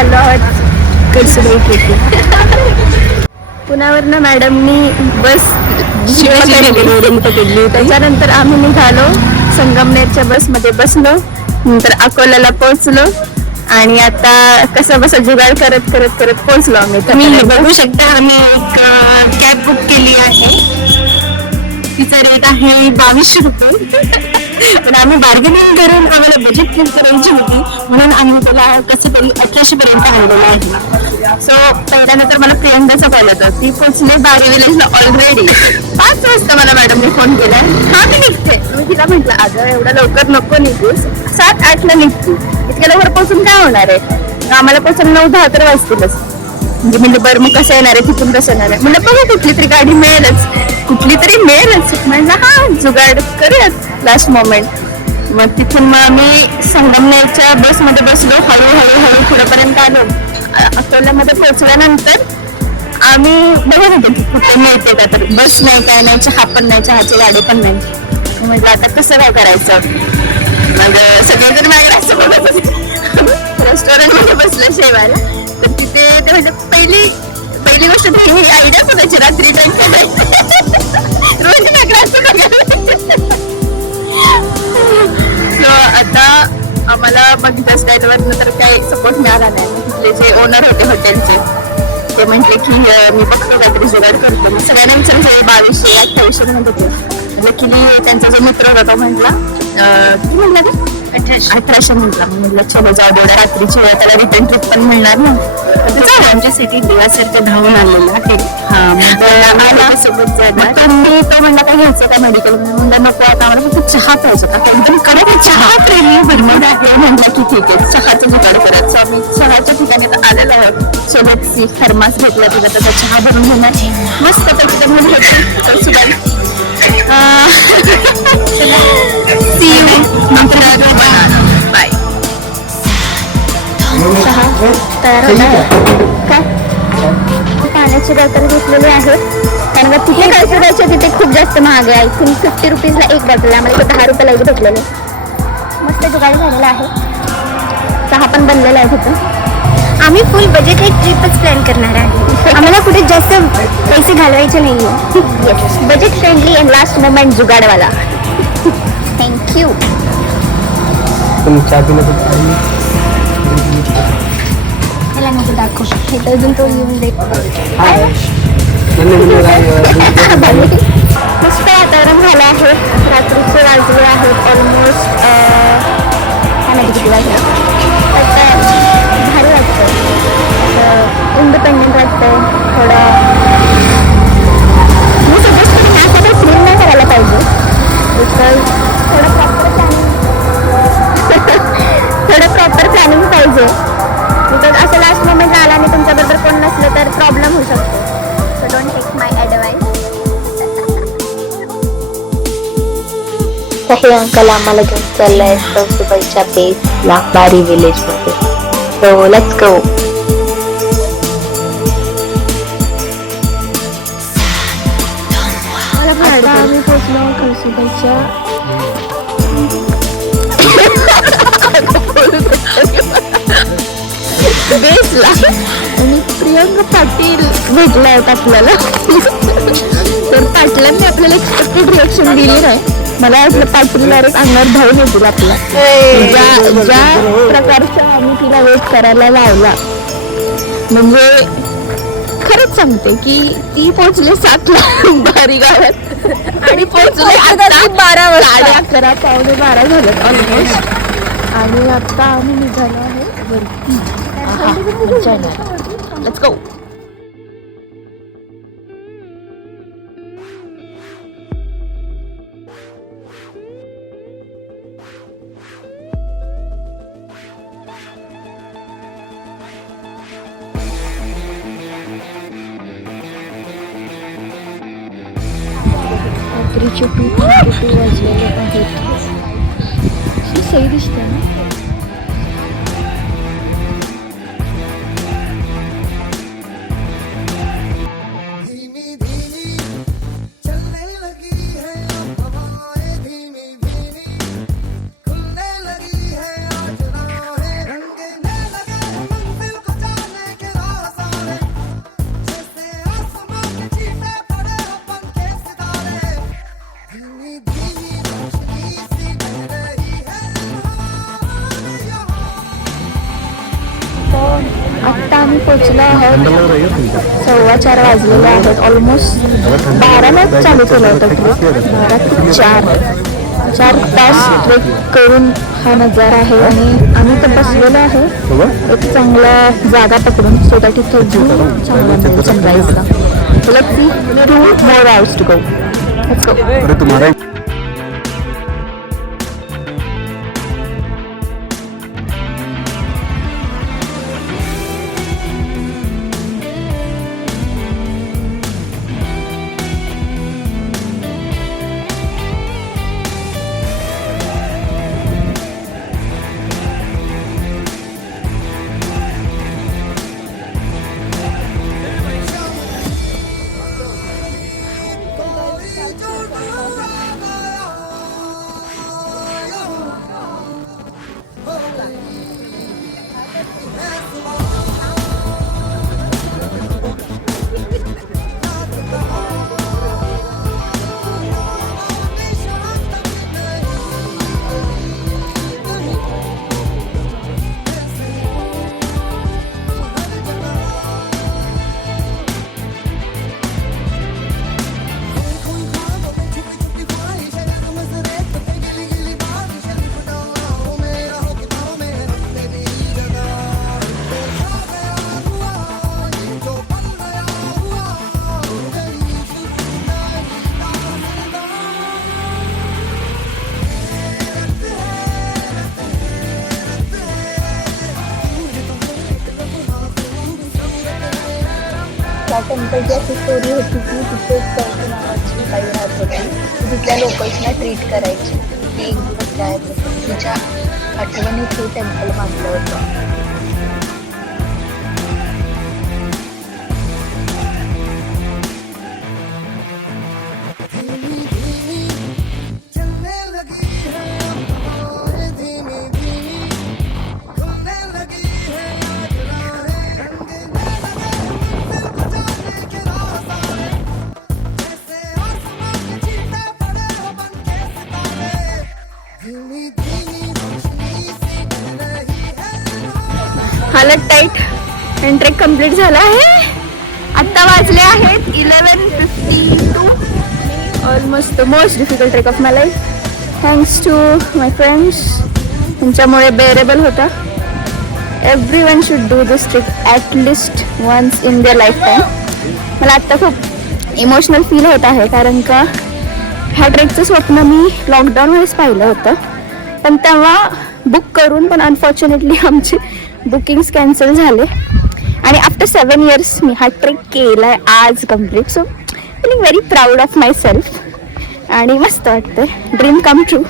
चाललो आहोत कळसुबाई ट्रेकिंग. पुण्यावरनं मॅडमनी बस शिवाजीनगरवरून पकडली. त्याच्यानंतर आम्ही निघालो, संगमनेरच्या बसमध्ये बसलो, नंतर अकोल्याला पोहोचलो आणि आता कसं बस जुगाड करत करत करत पोहोचलो आम्ही. तुम्ही बघू शकता आम्ही एक कॅब बुक केली आहे. तिचा रेट आहे 2200 रुपये. पण आम्ही बार्गेनिंग करून आम्हाला बजेट क्लिअर करायची होती म्हणून आम्ही त्याला कसं तरी 1800 पर्यंत आणलेलं आहे. सो पहिल्यानंतर मला प्रियंकाचा कॉल होता. ती पोहोचली बारी विलेजला ऑलरेडी. 5 वाजता मला मॅडमने फोन केला. हा मी निघते. मी तिला म्हटलं अगं एवढं लवकर नको निघूस, 7-8ला निघते. इतक्या लवकर पोहोचून काय होणार आहे, आम्हाला पोहोचून 9-10 तर वाजतीलच. म्हणजे म्हणलं बरं मग कसं येणार आहे, तिथून कसं येणार आहे. म्हणलं बघा कुठली तरी गाडी मिळेलच, कुठली तरी मिळेलच. म्हणलं हा जुगाड करूयात लास्ट मोमेंट. मग तिथून मग आम्ही संगमनेरच्या बसमध्ये बसलो. हळूहळू पुढेपर्यंत आलो. अकोल्यामध्ये पोहोचल्यानंतर आम्ही बघत होतो की कुठे मिळते का, तर बस नाही, काय नाही, चहा पण नाही, चहाची गाडी पण नाही. म्हणजे आता कसं काय करायचं. मग सगळेजण माझ्या असं बोलत होते रेस्टॉरंटमध्ये बसलं शेवायला. तर तिथे ते म्हणजे पहिली गोष्ट ही आयडिया होताची रात्री टेन्शन रोज आता आम्हाला मग त्या स्टाईलवर तर काही सपोर्ट मिळाला नाही. तिथले जे ओनर होते हॉटेलचे ते म्हटले की मी बघतो काहीतरी जुगाड करतो. मी सगळ्यांना विचारलं 2200-2800 म्हणत होते. लकीली त्यांचा जो मित्र होता तो म्हटला किती म्हटलं का 1800 म्हटला. म्हटलं चलो जाऊ दे, रात्रीची वेळ त्याला रिटर्न ट्रिप पण मिळणार ना. आमच्या सिटी देवासारखं धावून आलेला आहे. तो म्हणला काय घ्यायचं का मेडिकल. म्हणलं नको, आता आम्हाला फक्त चहा पाहिजे का, एकदम कडक चहा प्रेमी भरमड आहे. म्हणलं की ठीक आहे चहाचं जुगाड करायचं. आम्ही चहाच्या ठिकाणी आता आलेलो आहोत. सोबत थर्मास घेतला तिला, त्याचा चहा भरून घेणार मस्त पैकी होती सुधारी. बाय. चहा तयार होत आहे काय. पाण्याची बॉटल घेतलेली आहे कारण का तिथे काय करायचे तिथे खूप जास्त महाग आहे. आय थिंक 50 रुपीजला एक बॉटल आहे. आम्हाला 10 रुपयाला एक भेटलेले. मस्त जुगाड झालेला आहे. चहा पण बनलेला आहे तिथं. आम्ही फुल बजेट एक ट्रिपच प्लॅन करणार आहे. आम्हाला कुठे जास्त पैसे घालवायचे नाही आहे. Yes, budget friendly and last moment जुगाडवाला. थँक्यू. त्याला नको दाखवू शकते अजून तो येऊन दे. मस्त वातावरण झालं आहे. रात्रीचे वाजले आहेत ऑलमोस्ट भारी वाटतं. इंडिपेंडेंट वाटतं थोडं. मी सजेस्ट करून ह्यासोबत फिल्म नाही करायला पाहिजे. थोडं प्रॉपर प्लॅनिंग पाहिजे. बिकॉज असं लास्ट मोमेंट आला आणि तुमच्याबरोबर कोण नसलं तर प्रॉब्लेम होऊ शकतो. So don't take my advice. काही अंकल आम्हाला घेऊन चाललाय कळसुबाईच्या बेसला बारी विलेज मध्ये. So let's go. आता आम्ही पोहोचलो कळसुबाईच्या बेसला आणि प्रियंका पाटील भेटला आहेत आपल्याला. तर पाटलांनी आपल्याला एक्सपेक्टेड रिएक्शन दिली नाही. मला वाटलं पाटील डायरेक्ट अंगावर धावून येतील आपला. ज्या प्रकारचा आम्ही तिला वेट करायला लावला म्हणजे खरंच सांगते की ती पोहोचली 7ला बारी गावात आणि पोहोचले आता 12 वाजता. 11:30 पावणे 12 झालं ऑलमोस्ट. आणि आता आम्ही निघालो आहे वरती. Let's go. रात्रीचे 2:22 वाजलेले आहेत. सही दिसते ना. आत्ता आम्ही पोचलो आहोत. 4:15 वाजलेले आहेत. ऑलमोस्ट 12ला चालू केलं होतं ट्रेक. 12 ते 4 तास ट्रेक करून हा नजारा आहे. आणि आम्ही तर बसलेलो आहे एक चांगला जागा पकडून, सो दॅट इथं व्ह्यू चांगला मिळेल सनराईजचा. Let's see 2 more hours to go. Let's go. अरे तुम्हारा त्या टेम्पलची अशी स्टोरी होती की तिथे एक चौकी नावाची बाई राहत होती. ती तिथल्या लोकल्सना ट्रीट करायची. ती एक दिवस काय तिच्या आठवणीत हे टेम्पल बांधलं होतं. हालत टाईट आणि ट्रेक कम्प्लीट झाला आहे. आत्ता वाजले आहेत 11:52. Almost the most difficult trek of my life. Thanks to my friends. तुमच्यामुळे बेरेबल होता. Everyone should do this trek at least once in their lifetime. मला आत्ता खूप इमोशनल फील होत आहे, कारण का ह्या ट्रेकचं स्वप्न मी लॉकडाऊनमध्येच पाहिलं होतं. पण तेव्हा बुक करून पण अनफॉर्च्युनेटली आमचे बुकिंग्स कॅन्सल झाले. आणि आफ्टर 7 years मी हा ट्रेक केला आहे आज complete. So feeling very proud of my self आणि मस्त वाटतं. Dream come true.